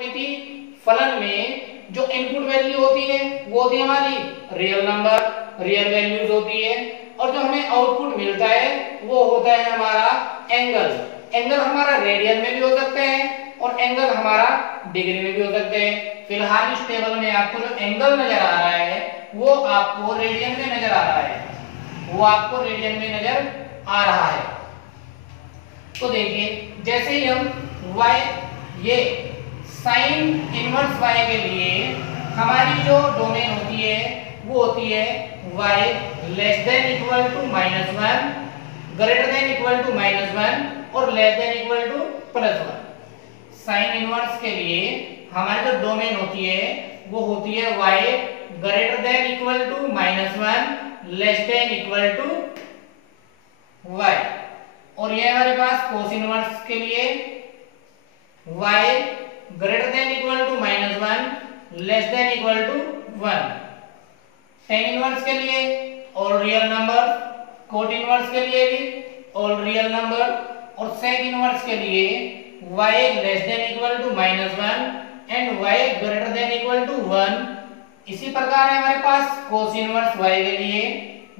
त्रिकोणमिति फलन में जो इनपुट वैल्यू होती है वो होती है हमारी रियल नंबर, रियल वैल्यूज होती है, और जो हमें आउटपुट मिलता है वो होता है हमारा एंगल। एंगल हमारा रेडियन में भी हो सकते हैं और एंगल हमारा डिग्री में भी हो सकते हैं। फिलहाल इस टेबल में आपको जो एंगल नजर आ रहा है वो आपको रेडियन में नजर आ रहा है, वो आपको रेडियन में नजर आ रहा है। तो देखिए जैसे ही हम y, ये साइन इनवर्स y के लिए हमारी जो डोमेन होती है वो होती है y less than equal to -1, greater than equal to -1 और less than equal to +1। Sine inverse के लिए हमारी जो डोमेन होती है वो होती है y greater than equal to -1 less than equal to y, और ये हमारे पास कोस इनवर्स के लिए y greater than equal to -1 less than equal to 1। Tan inverse के लिए all real number, cot inverse के लिए भी ऑल रियल नंबर, और सेक इनवर्स के लिए y less than equal to -1 and y greater than equal to 1। इसी प्रकार है हमारे पास कोस इनवर्स y के लिए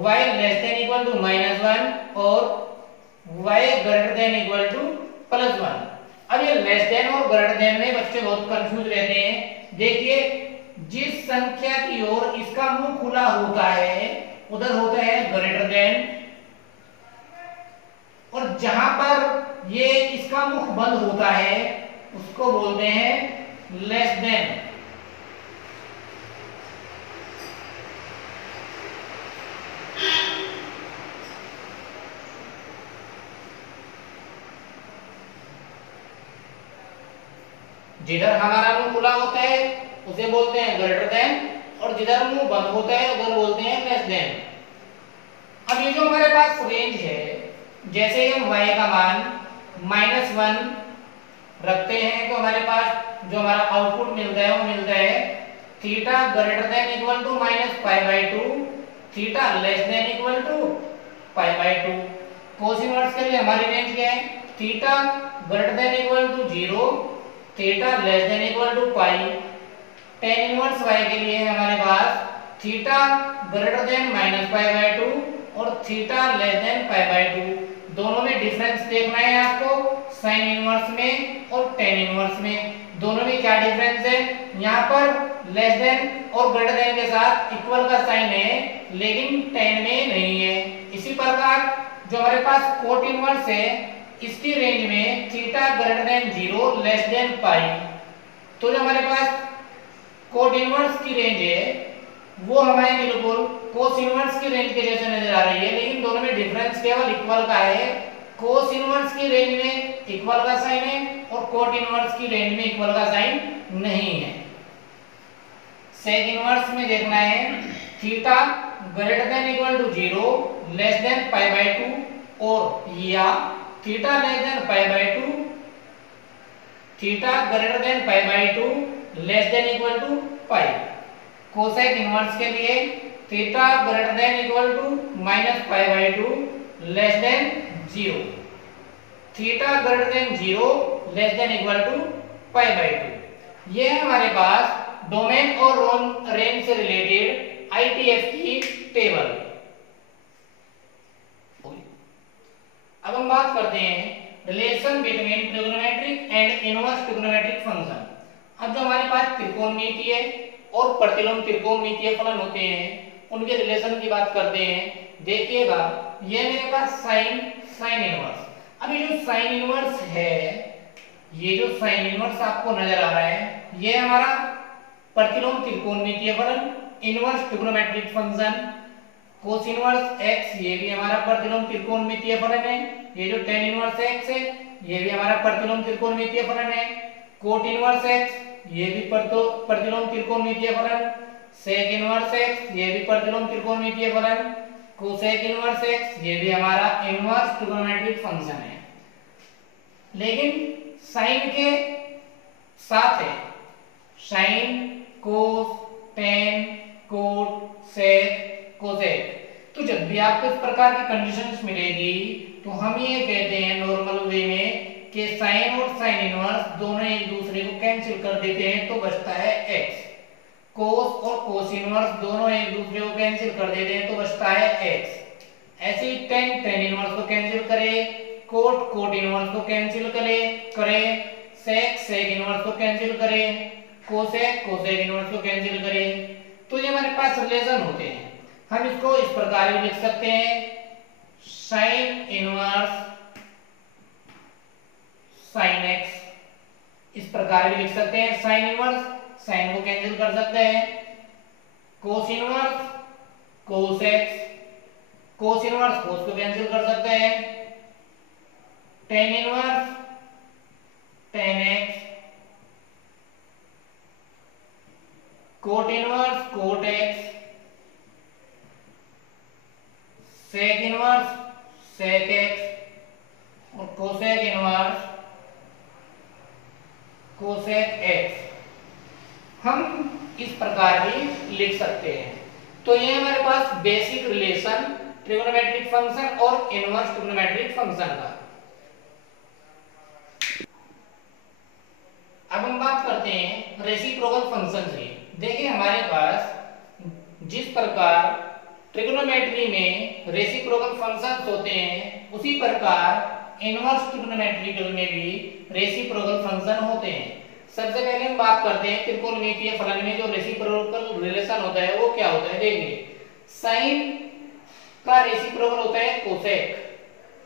y less than equal to -1 और y greater than equal to +1। अब ये लेस देन और ग्रेटर देन में बच्चे बहुत कंफ्यूज रहते हैं। देखिए जिस संख्या की ओर इसका मुंह खुला होता है उधर होता है ग्रेटर देन, और जहां पर ये इसका मुख बंद होता है उसको बोलते हैं लेस देन। जिधर हमारा मुंह खुला होता है उसे बोलते हैं ग्रेटर देन, और जिधर मुंह बंद होता है उधर बोलते हैं लेस देन। अब ये जो हमारे पास रेंज है, जैसे हम y का मान -1 रखते हैं तो हमारे पास जो हमारा आउटपुट मिलता है वो मिलता है theta greater than equal to -π/2, theta less than equal to π/2। Cos inverse के लिए हमारी रेंज क्या है? Theta greater than equal to 0, theta less than equal to pi. Tan inverse y के लिए हमारे पास थीटा ग्रेटर देन -π/2 और थीटा लेस देन π/2। दोनों में डिफरेंस देखना है आपको, साइन इनवर्स में और टेन इनवर्स में। दोनों में क्या डिफरेंस है? यहाँ पर लेस देन और ग्रेटर देन के साथ इक्वल का साइन है लेकिन टेन में नहीं है। इसी प्रकार जो हमारे पास कोट इनवर्स है इसकी रेंज में theta greater than 0 less than pi. तो जो हमारे पास कोट इनवर्स की रेंज है वो हमें बिल्कुल कोस इनवर्स की रेंज के जैसे नजर आ रही है, लेकिन दोनों में डिफरेंस केवल इक्वल का है। कोस इनवर्स की रेंज में इक्वल का साइन है और कोट इनवर्स की रेंज में इक्वल का साइन नहीं है। सेक इनवर्स में देखना है theta greater than equal to 0 less than π/2 और या theta less than π/2, theta greater than π/2 less than equal to pi. Cosec inverse के लिए theta greater than equal to -π/2 less than 0, theta greater than 0 less than equal to π/2। ये है हमारे पास domain और range से रिलेटेड आईटीएफ की table. अब हम बात करते हैं relation between trigonometric and inverse trigonometric function. अब जो हमारे पास त्रिकोणमितीय और प्रतिलोम त्रिकोणमितीय फलन होते हैं उनके रिलेशन की बात करते हैं। देखिएगा ये मेरे पास साइन इनवर्स। अब ये जो साइन इनवर्स है, ये जो साइन इनवर्स आपको नजर आ रहा है ये हमारा प्रतिलोम त्रिकोणमितीय फलन, inverse trigonometric function. Cos inverse x ये भी हमारा प्रतिलोम त्रिकोणमितीय फलन है। ये जो tan इनवर्स x है ये भी हमारा प्रतिलोम त्रिकोणमितीय फलन है। कोट इनवर्स x ये भी प्रतिलोम त्रिकोणमितीय फलन। सेक इनवर्स x ये भी प्रतिलोम त्रिकोणमितीय फलन। कोसेक इनवर्स x ये भी हमारा इनवर्स ट्रिग्नोमेट्रिक फंक्शन है। लेकिन साइन के साथ है साइन, कोस, टेन, कोट, सेक, कोसेक। तो जब भी आपको इस प्रकार की कंडीशंस मिलेगी तो हम ये कहते हैं नॉर्मल वे में कि साइन और साइन इनवर्स दोनों एक दूसरे को कैंसिल कर देते हैं तो बचता है x, कोस और कोस इनवर्स दोनों एक दूसरे को कैंसिल कर देते हैं तो बचता है x। ऐसे ही टेन टेन इनवर्स को कैंसिल करे, कोट कोट इनवर्स को कैंसिल करे, सेक सेक इनवर्स को कैंसिल करे, कोसेक कोसेक इनवर्स को कैंसिल करे। तो ये हमारे पास रिलेशन होते हैं। हम इसको इस प्रकार भी लिख सकते हैं, साइन इनवर्स साइन x, इस प्रकार भी लिख सकते हैं। साइन इनवर्स साइन को कैंसिल कर सकते हैं, cos inverse cos x, cos inverse cos को कैंसिल कर सकते हैं, tan inverse tan x, cot inverse cot x, sec inverse sec x और कोसेक इनवर्स कोसेक x। हम इस प्रकार भी लिख सकते हैं। तो ये हमारे पास बेसिक रिलेशन ट्रिग्नोमेट्रिक फंक्शन और इनवर्स ट्रिग्नोमेट्रिक फंक्शन का। अब हम बात करते हैं रेसिप्रोकल फंक्शन से। देखिए हमारे पास जिस प्रकार ट्रिग्नोमेट्री में रेसिप्रोकल फंक्शंस होते हैं उसी प्रकार इनवर्स ट्रिग्नोमेट्रिकल में भी रेसिप्रोकल फंक्शन होते हैं। सबसे पहले हम बात करते हैं त्रिकोणमितीय फलन में जो रेसिप्रोकल रिलेशन होता है वो क्या होता है। देखिए साइन का रेसिप्रोकल होता है कोसेक,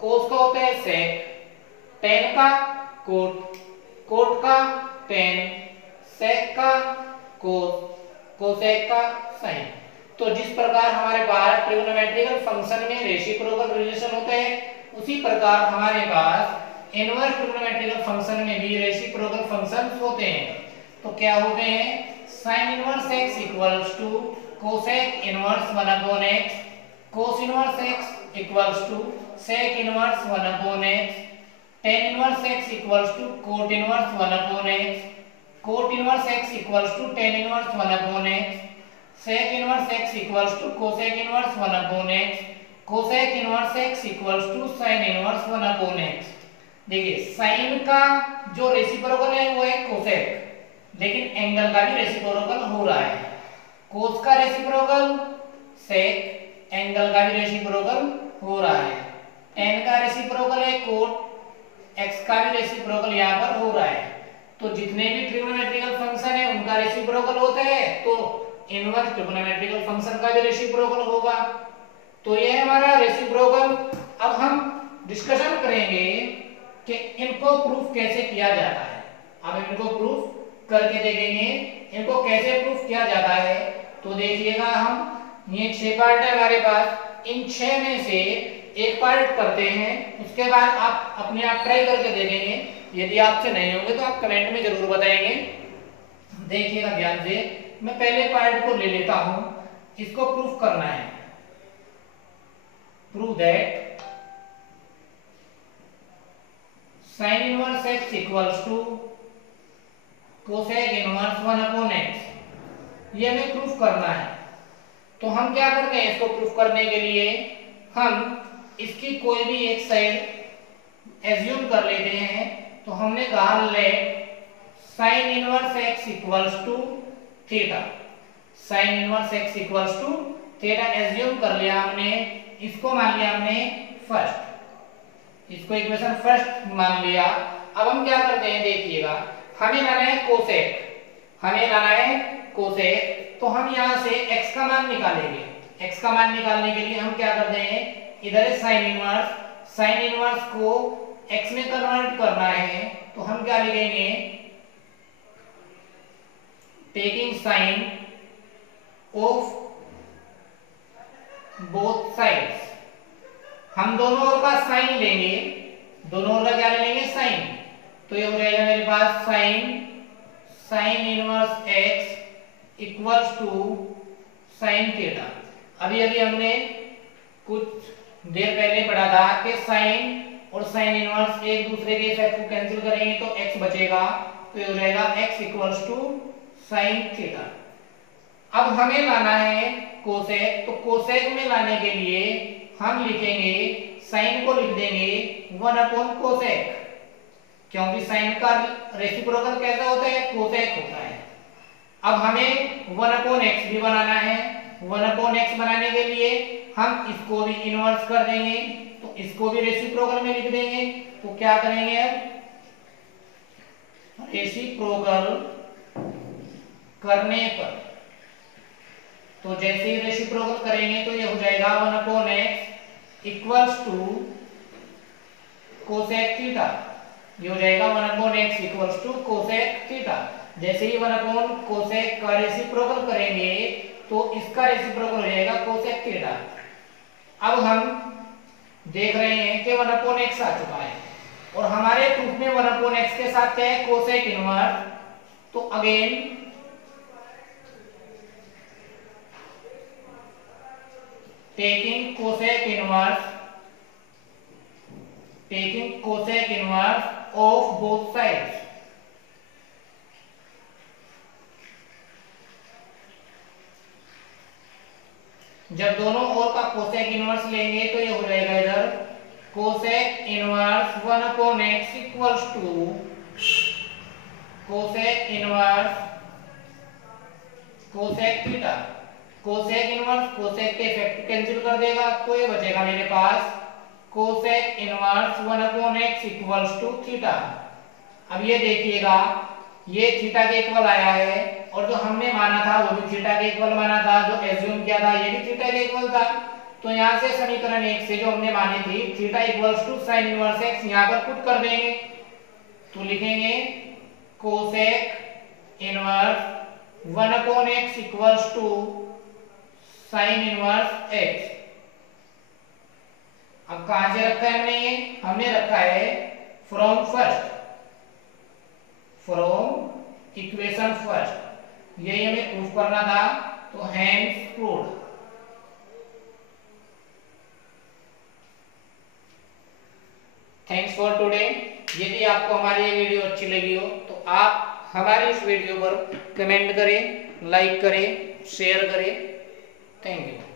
कोस का होता है सेक, टेन का कोट, कोट का टेन, सेक का कोस, कोसेक का साइन। तो जिस प्रकार हमारे पास ट्रिग्नोमेट्रिकल फंक्शन में रेसिप्रोकल रिलेशन होता है उसी प्रकार हमारे पास इनवर्स ट्रिग्नोमेट्रिकल फंक्शन में भी रेसिप्रोकल फंक्शंस होते हैं। तो क्या होते हैं, sin inverse x equals to cosec inverse 1/x, cos inverse x equals to sec inverse 1/x, tan inverse x equals to cot inverse 1/x, cot inverse x equals to tan inverse 1/x, sec inverse x equals to cosec inverse 1/x, cosec inverse x equals to sin inverse 1/x। देखिए sign का जो reciprocal है वो है cosec, लेकिन angle का भी reciprocal हो रहा है। कोस का रेसिप्रोकल सेक, एंगल का भी रेसिप्रोकल हो रहा है। टेन का रेसिप्रोकल है कोट, एक्स का भी रेसिप्रोकल यहाँ पर हो रहा है। तो जितने भी ट्रिग्नोमेट्रिकल फंक्शन है उनका रेसिप्रोकल होता है तो इनवर्स ट्रिग्नोमेट्रिकल फंक्शन का भी रेसिप्रोकल होगा। तो ये है हमारा रेसिप्रोकल। अब हम डिस्कशन करेंगे कि इनको प्रूफ कैसे किया जाता है। अब इनको प्रूफ करके देखेंगे इनको कैसे प्रूफ किया जाता है। तो देखिएगा हम ये 6 पार्ट है हमारे पास, इन 6 में से एक पार्ट करते हैं, उसके बाद आप अपने आप ट्राई करके देखेंगे। यदि आपसे नहीं होंगे तो आप कमेंट में जरूर बताएंगे। देखिएगा ध्यान से, मैं पहले पार्ट को ले लेता हूं, इसको प्रूफ करना है। Prove that sin inverse x equals to cosec inverse 1/x, ये हमें प्रूफ करना है। तो हम क्या करते हैं, इसको प्रूफ करने के लिए हम इसकी कोई भी एक साइड एज्यूम कर लेते हैं। तो हमने कहा let sin inverse x equals to theta, sin inverse x equals to theta assume कर लिया हमने। इसको मान लिया हमने फर्स्ट, इसको इक्वेशन फर्स्ट मान लिया। अब हम क्या करते हैं, देखिएगा हमें लाना है कोसेक, हमें लाना है कोसेक। तो हम यहां से x का मान निकालेंगे। x का मान निकालने के लिए हम क्या करते हैं, इधर है साइन इनवर्स, साइन इनवर्स को x में कन्वर्ट करना है। तो हम क्या लिखेंगे, taking sine of both sides, हम दोनों ओर का साइन लेंगे, दोनों ओर का क्या लेंगे, साइन। तो ये हो जाएगा मेरे पास sine inverse x equals to sine theta. अभी अभी हमने कुछ देर पहले पढ़ा था कि साइन और साइन इनवर्स एक दूसरे के इफेक्ट को कैंसिल करेंगे तो x बचेगा। तो ये हो जाएगा x equals to sine theta. अब हमें लाना है कोसेक, तो कोसेक में लाने के लिए हम लिखेंगे, साइन को लिख देंगे 1/कोसेक, क्योंकि साइन का रेसिप्रोकल कैसा होता है, कोसेक होता है। अब हमें 1/x भी बनाना है। 1/x बनाने के लिए हम इसको भी इनवर्स कर देंगे, तो इसको भी रेसिप्रोकल में लिख देंगे। तो क्या करेंगे, रेसिप्रोकल करने पर, तो जैसे ही रेसिप्रोकल करेंगे तो ये हो जाएगा 1/x equals to cosec theta. ये हो जाएगा 1/x equals to cosec theta. जैसे ही 1/कोसेक का रेसिप्रोकल करेंगे तो इसका रेसिप्रोकल हो जाएगा कोसेक थीटा। अब हम देख रहे हैं कि 1/x आ चुका है और हमारे प्रूफ में 1/x के साथ क्या है, कोसेक इनवर्स। तो again taking cosec inverse of both sides, जब दोनों ओर का कोसेक इनवर्स लेंगे तो ये हो जाएगा इधर cosec inverse 1/x equals to cosec inverse cosec theta. Cosec inverse cosec के इफेक्ट कैंसिल कर देगा, तो ये बचेगा मेरे पास cosec inverse 1/x equals to theta. अब ये देखिएगा, ये थीटा के इक्वल आया है और जो हमने माना था वो भी थीटा के इक्वल माना था, जो एज्यूम किया था ये भी थीटा के इक्वल था। तो यहाँ से समीकरण 1 से जो हमने मानी थी theta equals to sine inverse x, यहाँ पर पुट कर देंगे। तो लिखेंगे cosec inverse 1/x equals to sine inverse x। अब कहां से रखा है हमने, ये हमने रखा है फ्रॉम इक्वेशन फर्स्ट। यही हमें प्रूफ करना था, तो hence proved. Thanks for today. यदि आपको हमारी ये वीडियो अच्छी लगी हो तो आप हमारी इस वीडियो पर कमेंट करें, लाइक करें, शेयर करें। Thank you.